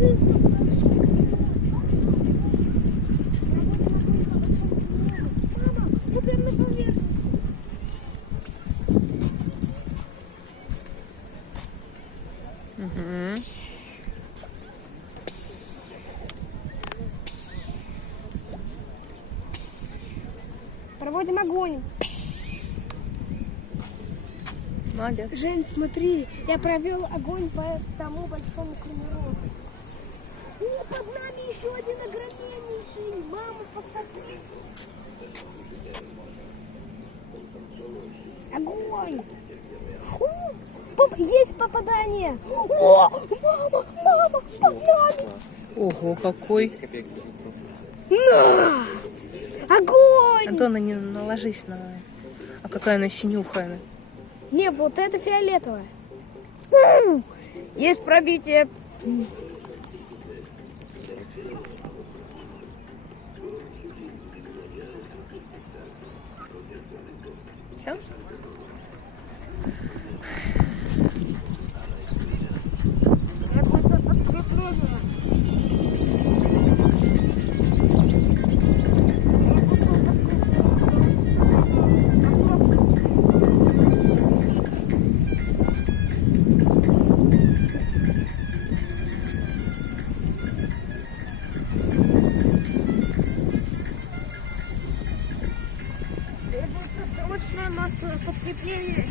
мы прям на поверхности. Угу. Проводим огонь. Молодец. Жень, смотри, я провел огонь по тому большому кумиру. О, под нами еще один огромнейший. Мама, посмотри. Огонь. Есть попадание. О, мама, под нами. Ого, какой. На! Огонь. Антона, не наложись на... А какая она синюхая. Не, вот это фиолетовое. Есть пробитие. Все? Это подкрепление. Требуется срочное массовое подкрепление.